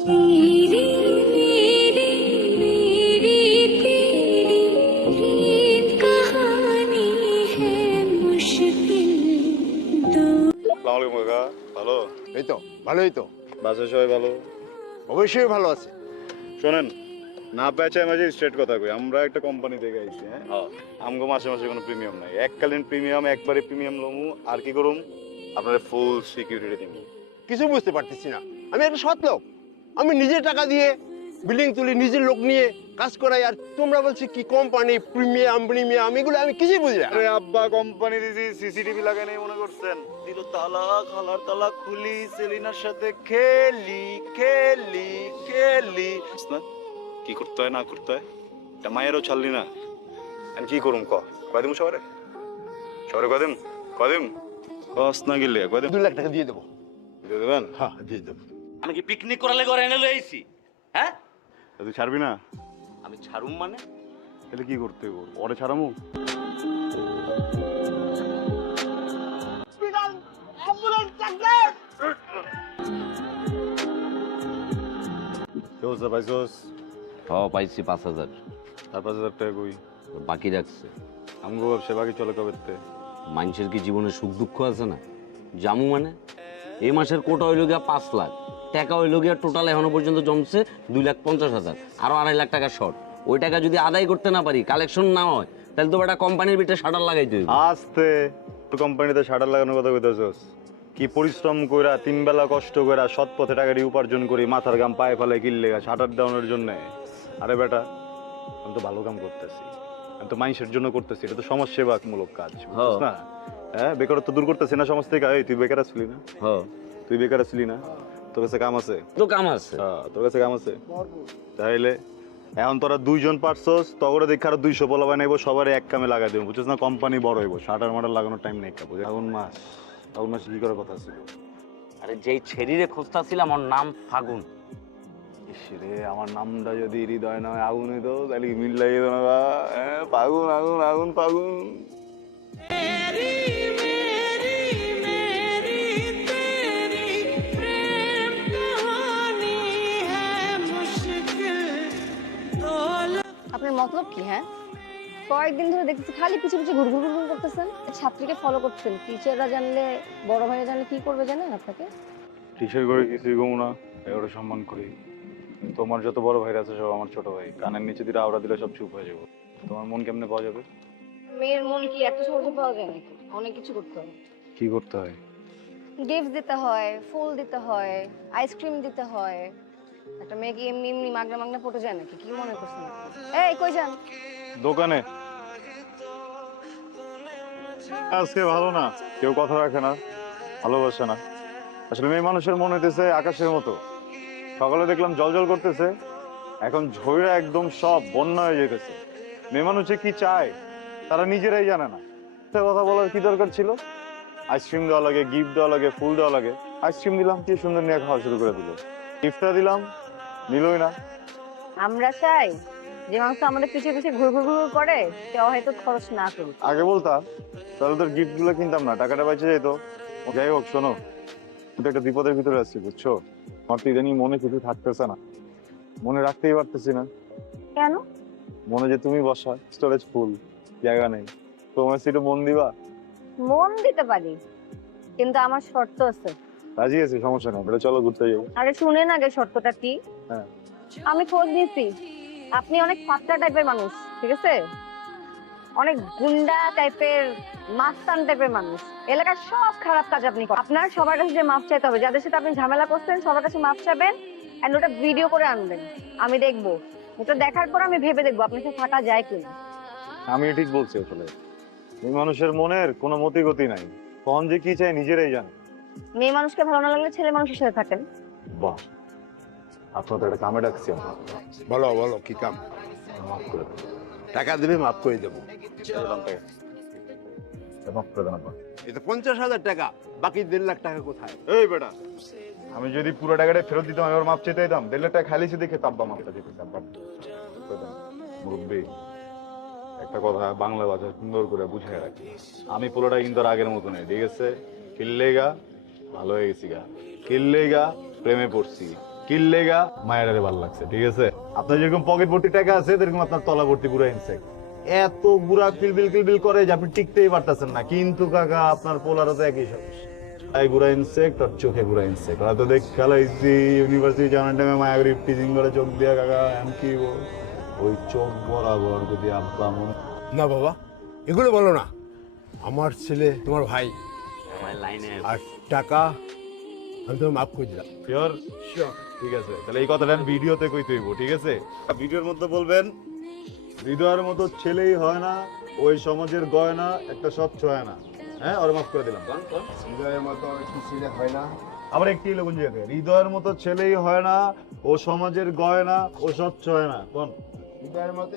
मेरी मेरी मेरी तेरी प्रेम कहानी है मुश्किल दो। আসসালামু আলাইকুম কাকা, ভালো? এই তো ভালোই তো। বাসায় সবাই ভালো? অবশ্যই ভালো আছে। শোনেন, না পেঁচায় মাঝে স্ট্রেট কথা কই, আমরা একটা কোম্পানি থেকে আইছি। হ্যাঁ, আমগো মাসে মাসে কোনো প্রিমিয়াম নাই, এককালীন প্রিমিয়াম, একবারে প্রিমিয়াম লমু। আর কি করুম, আপনাদের ফুল সিকিউরিটি দিব। কিছু বুঝতে পারতেছি না। আমি একটা সৎ লোক, আমি নিজের টাকা দিয়ে বিল্ডিং তুলি, নিজের লোক নিয়ে কাজ করাই, আর তোমরা বলছি কি কোম্পানি প্রিমিয়াম প্রিমিয়াম, এগুলো আমি কিছুই বুঝি না। আরে আব্বা, কোম্পানি দিছি, সিসিটিভি লাগাই নাই মনে করছেন? দিল তালা, খালার তালা খুলি, সেলিনার সাথে খেলি খেলি খেলি। না, কি করতে হয় না করতে হয় এটা মায়েরও ছাড়লি না। আমি কি করুম কদিম শহরে কদিম কস না গেলে কদিম 2 লাখ টাকা দিয়ে দেবো। দিয়ে দেবেন? হ্যাঁ দিয়ে দেবো। আমি কি পিকনিক করালে ঘরে এনে লইছি? হ্যাঁ, তুই ছাড়বি না? আমি ছাড়ুম মানে? তাহলে কি করতে হবে? ওরে ছাড়ামু? পাইছস? পাইছি 5,000, আর 5,000 টাকা কই? বাকি রাখছে। আমগো ব্যবসা বাকি চলে কবে? মানুষের কি জীবনে সুখ দুঃখ আছে না? জামু মানে এই মাসের কোটা হইল গিয়া 5 লাখ টাকা, হইল গিয়া টোটাল এখনো পর্যন্ত জমছে 2,50,000, আরো 2.5 লাখ টাকা শর্ট। ওই টাকা যদি আদায় করতে না পারি, কালেকশন না হয়, তাহলে তো একটা কোম্পানির ভিতরে শাটার লাগাইতে হইবে। আস্তে, তো কোম্পানিতে শাটার লাগানোর কথা কইতাছস? কি পরিশ্রম কইরা 3 বেলা কষ্ট কইরা সৎ পথে টাকাটি উপার্জন করি, মাথার গাম পায়ে ফেলে কিনলে শাটার দেওয়ানোর জন্য? আরে বেটা, আমি তো ভালো কাম করতেছি, আমি তো মানুষের জন্য করতেছি, এটা তো সমাজ সেবামূলক কাজ, বুঝছিস না? হ্যাঁ, বেকারত্ব দূর করতেছি না সমাজ থেকে। এই তুই বেকার আসলি না? তুই বেকার আসলি না? তোর কাছে কাম আছে? তো কাম আছে। হ্যাঁ, তোর কাছে কাম আছে। তাইলে এখন তোরা 2 জন পারছস, তগরে দেখে আরো 200 পোলা বানাইবো, সবার এক কামে লাগাই দেবো, বুঝছিস না? কোম্পানি বড় হইব, শাটার মাটার লাগানোর টাইম নেই। আগুন মাস কি করার কথা ছিল? আরে যেই ছেড়িরে খুঁজতাছিলাম, ওর নাম ফাগুন। ইসরে, আমার নামটা যদি হৃদয় নয় আগুন হইতো, তাহলে কি মিল লাগিয়ে না? ফাগুন আগুন আগুন ফাগুন। আপনার মতলব কি? হ্যাঁ, কয়েকদিন ধরে দেখতেছি খালি পিছু পিছু ঘুরঘুর ঘুরঘুর করতেছেন। ছাত্রীকে ফলো করতেছেন, টিচাররা জানলে, বড় ভাইরা জানলে কি করবে জানেন আপনাকে? টিচার করে কিছুই কমু না, এগুলো সম্মান করি। তোমার যত বড় ভাইরা আছে সব আমার ছোট ভাই, কানের নিচে দিলে আওড়া দিলে সব চুপ হয়ে যাবো। তোমার মন কেমনে পাওয়া যাবে? মেয়ের মন কি এত সহজে পাওয়া যায় নাকি? অনেক কিছু করতে হয়। কি করতে হয়? গিফট দিতে হয়, ফুল দিতে হয়, আইসক্রিম দিতে হয়। একটা মেয়ে কি এমনি এমনি মাগনা মাগনা পটে যায় নাকি? কি মনে করছেন আপনি? এই কই যান? দোকানে। আজকে ভালো না, কেউ কথা রাখে না, ভালোবাসে না। আসলে মেয়ে মানুষের মন হইতেছে আকাশের মতো, সকালে দেখলাম জল জল করতেছে, এখন ঝইরা একদম সব বন্যা হয়ে যেতেছে। মেয়ে মানুষে কি চায় তারা নিজেরাই জানে না। একটা কথা বলার কি দরকার ছিল? আইসক্রিম দেওয়া লাগে, গিফট দেওয়া লাগে, ফুল দেওয়া লাগে। আইসক্রিম দিলাম, কি সুন্দর নিয়ে খাওয়া শুরু করে দিল। গিফটটা দিলাম, নিলই না। আমরা চাই যে মানুষ আমাদের পিছিয়ে পিছিয়ে ঘুর ঘুর ঘুর করে, সে হয়তো খরচ না করুক। আগে বলতাম তাহলে তোর গিফট গুলো কিনতাম না, টাকাটা বেঁচে যেত। যাই হোক, শোনো, কিন্তু একটা বিপদের ভিতরে আসছি, বুঝছো? আমার তো ইদানিং মনে কিছু থাকতেছে না, মনে রাখতেই পারতেছি না। কেন? মনে যে তুমি বসা, স্টোরেজ ফুল, জায়গা নেই। তোমার সিটে মন দিবা? মন দিতে পারি, কিন্তু আমার শর্ত আছে। রাজি আছি, সমস্যা নেই, তাহলে চলো ঘুরতে যাবো। আরে শুনেন আগে শর্তটা কি। হ্যাঁ। আমি খোঁজ নিয়েছি, আপনি অনেক পাতলা টাইপের মানুষ, ঠিক আছে? অনেক গুন্ডা টাইপের, মাস্তান টাইপের মানুষ। এলাকার সব খারাপ কাজ আপনি করেন। আপনার সবার কাছে যে মাফ চাইতে হবে, যাদের সাথে আপনি ঝামেলা করছেন সবার কাছে মাফ চাবেন, এন্ড ওটা ভিডিও করে আনবেন। আমি দেখবো, ওটা দেখার পর আমি ভেবে দেখবো আপনার সাথে থাকা যায় কিনা। আমি ঠিক বলছি, আসলে এই মানুষের মনের কোনো মতি গতি নাই, কখন যে কি চাই নিজেরাই জানে। মেয়ে মানুষকে ভালো না লাগলে ছেলে মানুষের সাথে থাকেন। বাহ, আপনার একটা কামে ডাকছি আমরা। বলো বলো কি কাম? মাফ করে দেবো। টাকা দেবে, মাফ করে দেবো। মাফ করে দেন আপা। এই তো 50,000 টাকা, বাকি 1.5 লাখ টাকা কোথায়? এই বেটা, আমি যদি পুরো টাকাটা ফেরত দিতাম, আমি ওর মাপ চেতে দিতাম। 1.5 লাখ টাকা খালিছি দেখে তাব্বা মাপটা দিতে মুরব্বী, একটা কথা বাংলা ভাষা সুন্দর করে বুঝে রাখি, আমি পুরোটা কিন্তু আর আগের মতো নেই, ঠিক আছে? কিল্লেগা ভালো হয়ে গেছি গা, কিল্লেগা প্রেমে পড়ছি, কিল্লেগা মায়েরারে ভালো লাগছে, ঠিক আছে? আপনার যেরকম পকেট ভর্তি টাকা আছে এরকম আপনার তলা ভর্তি পুরো ইনসেক্ট। এত গুড়া কিলবিল করে যে আপনি টিকতেই পারতেছেন না, কিন্তু কাকা আপনার পোলারও তো একই সমস্যা। এই গুড়া ইনসেক্ট আর চোখে গুড়া ইনসেক্ট, ওরা তো দেখ খেলাইছি ইউনিভার্সিটি জানার টাইমে মায়াগরি টিচিং করে চোখ দিয়া কাকা আমি কি বল, ওই চোখ বরাবর যদি আব্বা মনে না বাবা, এগুলো বলো না। আমার ছেলে তোমার ভাই, আমার লাইনে আর টাকা আমি তোমার মাফ করে দিলাম। শিওর? ঠিক আছে, তাহলে এই কথাটা আমি ভিডিওতে কইতে হইব, ঠিক আছে? ভিডিওর মধ্যে বলবেন হৃদয়ের মতো ছেলেই হয় না, ওই সমাজের গয়না একটা স্বচ্ছ হয় না। হ্যাঁ, ওরা মাফ করে দিলাম। হৃদয়ের মতো একটু ছেলে হয় না। আবার একটি লোক জায়গায় হৃদয়ের মতো ছেলেই হয় না, ও সমাজের গয়না, ও স্বচ্ছ হয় না। কোন হৃদয়ের মতো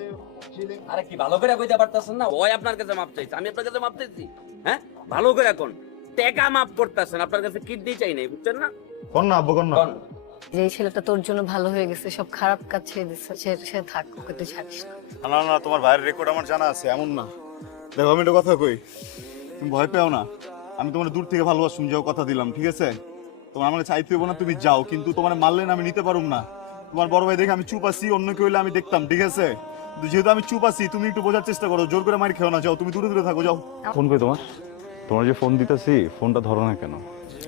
ছেলে আরে কি ভালো করে কইতে পারতাছেন না? ওই আপনার কাছে মাপ চাইছে, আমি আপনার কাছে মাপ চাইছি। হ্যাঁ, ভালো করে কোন টাকা মাপ করতেছেন, আপনার কাছে কিডনি চাই নাই, বুঝছেন না? কোন না আব্বু, কোন না। কোন? যে এই ছেলেটা তোর জন্য ভালো হয়ে গেছে, সব খারাপ কাজ ছেড়ে দিচ্ছে, সে থাক, ওকে তুই ছাড়িস না। না না, তোমার ভাইয়ের রেকর্ড আমার জানা আছে, এমন না। দেখো আমি একটা কথা কই, তুমি ভয় পেও না। আমি তোমার দূর থেকে ভালোবাসুম, যাও কথা দিলাম, ঠিক আছে? তোমার আমাকে চাইতে হইব না, তুমি যাও, কিন্তু তোমার মারলে না আমি নিতে পারুম না। তোমার বড় ভাই দেখে আমি চুপ আছি, অন্য কেউ হইলে আমি দেখতাম, ঠিক আছে? কিন্তু যেহেতু আমি চুপ আছি, তুমি একটু বোঝার চেষ্টা করো, জোর করে মারি খেও না, যাও তুমি দূরে দূরে থাকো, যাও। ফোন কই তোমার? তোমার যে ফোন দিতেছি, ফোনটা ধরো না কেন?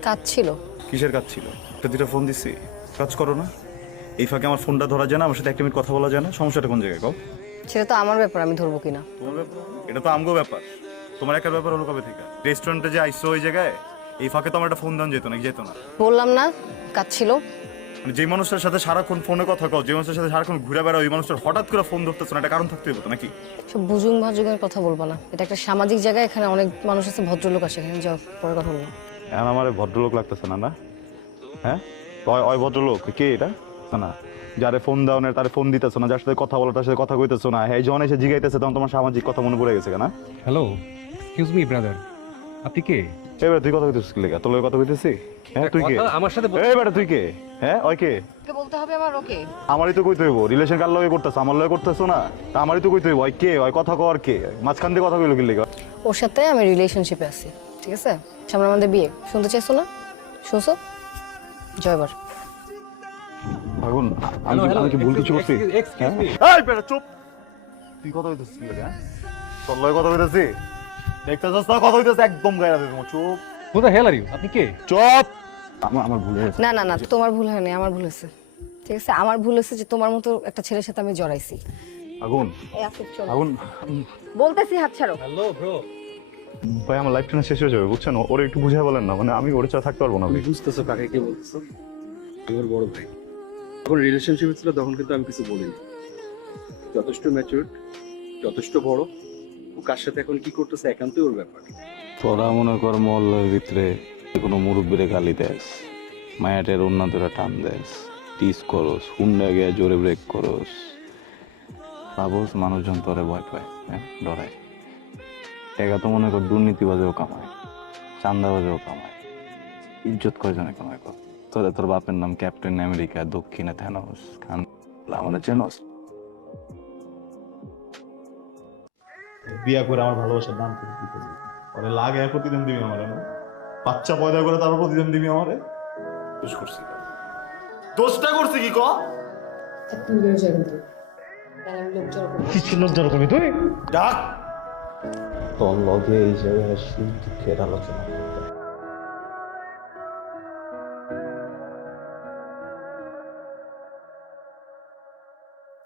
কাজ ছিল। কিসের কাজ ছিল? একটা দুটো ফোন দিছি, কাজ করো না। এই ফাঁকে আমার ফোনটা ধরা যায় না, আমার সাথে একটা মিনিট কথা বলা যায় না, সমস্যাটা কোন জায়গায় কও? সেটা তো আমার ব্যাপার, আমি ধরবো কিনা। তোমার ব্যাপার? এটা তো আমগো ব্যাপার। তোমার একটা ব্যাপার হলো কবে থেকে? রেস্টুরেন্টে যে আইসো ওই জায়গায়, এই ফাঁকে তো আমার একটা ফোন দেন যেত না, যেত না। বললাম না কাজ ছিল। মানে যে মানুষটার সাথে সারাক্ষণ ফোনে কথা কও, যে মানুষটার সাথে সারাক্ষণ ঘুরে বেড়াও, ওই মানুষটার হঠাৎ করে ফোন ধরতেছ না, একটা কারণ থাকতে হবে তো নাকি? সব বুজুং ভাজুঙের কথা বলবা না, এটা একটা সামাজিক জায়গা, এখানে অনেক মানুষ আছে, ভদ্রলোক আছে, এখানে যাও, পরে কথা বলবো। এখন আমার ভদ্রলোক লাগতেছে না, না? হ্যাঁ, ওই ভদ্রলোক কে এটা? না, যারে ফোন দাও না তারে ফোন দিতেছো না, যার সাথে কথা বলো তার সাথে কথা কইতেছো না, হ্যাঁ যখন এসে জিগাইতেছে তখন তোমার সামাজিক কথা মনে পড়ে গেছে না? হ্যালো, এক্সকিউজ মি ব্রাদার, আপনি কে? এবার তুই কথা কইতেছিস কি লেগা? তোর লগে কথা কইতেছি? হ্যাঁ তুই কে? কথা আমার সাথে এই বেটা তুই কে? হ্যাঁ ওই কে? ওকে বলতে হবে আমার, ওকে। আমারই তো কইতে হইব, রিলেশন কার লগে করতেছ? আমার লগে করতেছ না, তা আমারই তো কইতে হইব ওই কে, ওই কথা কর কে, মাঝখান দিয়ে কথা কইলো কি লেগা? ওর সাথে আমি রিলেশনশিপে আছি, ঠিক আছে? সামনে আমাদের বিয়ে, শুনতে চাইছো না? শুনছো? জয়বার। আগুন, আমি কি ভুল কিছু করছি? Excuse me. এই বেটা চুপ, তুই কথা কইতেছিস কি লেগা? তোর লগে কথা কইতেছি, দেখতেছস না কথা কইতেছ, একদম গায়রা দে তোমার, চুপ who the hell are you? আপনি কে? চুপ। আমার ভুল হয়েছে। না না না, তোমার ভুল হয়নি, আমার ভুল হয়েছে, ঠিক আছে? আমার ভুল হয়েছে যে তোমার মতো একটা ছেলের সাথে আমি জড়াইছি। আগুন, এই আসিফ চলো। আগুন বলতেছি হাত ছাড়ো। Hello bro. ভাই আমার লাইফটা শেষ হয়ে যাবে, বুঝছেন? ওরে একটু বুঝাই বলেন না, মানে আমি ওরে ছাড়া থাকতে পারবো না ভাই। বুঝতেছো কাকে কি বলতেছো? তোমার বড় ভাই যখন রিলেশনশিপে ছিল তখন কিন্তু আমি কিছু বলিনি। যথেষ্ট ম্যাচিউরড, যথেষ্ট বড়, ও কার সাথে এখন কি করতেছে একান্তই ওর ব্যাপার। তোরা মনে কর মহল্লার ভিতরে কোনো মুরব্বীরে গালি দেস, মায়াটের উন্নতরা টান দেস, টিস করস, হুন্ডা গিয়ে জোরে ব্রেক করস, ভাবস মানুষজন তোরে ভয় পায়, হ্যাঁ ডরায়। টাকা তো মনে কর দুর্নীতিবাজেও কামায়, চান্দাবাজেও কামায়, ইজ্জত কয়জনে কামায় কর। তোর বাপের নাম ক্যাপ্টেন আমেরিকা, দক্ষিণে থ্যানোস, খান আমাদের চেনস। বিয়া করে আমার ভালোবাসার দাম করে দিতে হবে। ওরে লাগে আর প্রতিদিন দিবি আমারে না? বাচ্চা পয়দা করে তারপর প্রতিদিন দিবি আমারে? দোষ করছি কি? দোষটা করছি কি ক? কিছু লজ্জার করবি তুই? ডাক। তোর লগে এই জায়গায় সুখ দুঃখের আলোচনা করতে।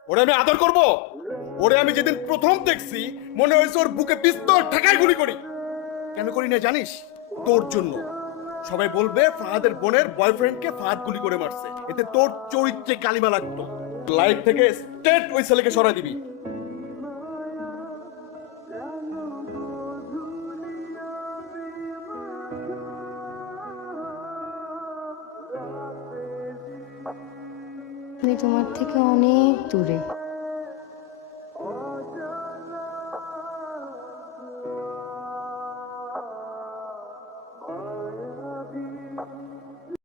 ওরে আমি আদর করব? ওরে আমি যেদিন প্রথম দেখছি মনে হয়েছে ওর বুকে পিস্তল ঠেকায় গুলি করি। কেন করি না জানিস? তোর জন্য। সবাই বলবে ফাহাদের বোনের বয়ফ্রেন্ডকে ফাহাদ গুলি করে মারছে, এতে তোর চরিত্রে কালিমা লাগতো। লাইফ থেকে স্ট্রেট ওই ছেলেকে সরাই দিবি। আমি তোমার থেকে অনেক দূরে।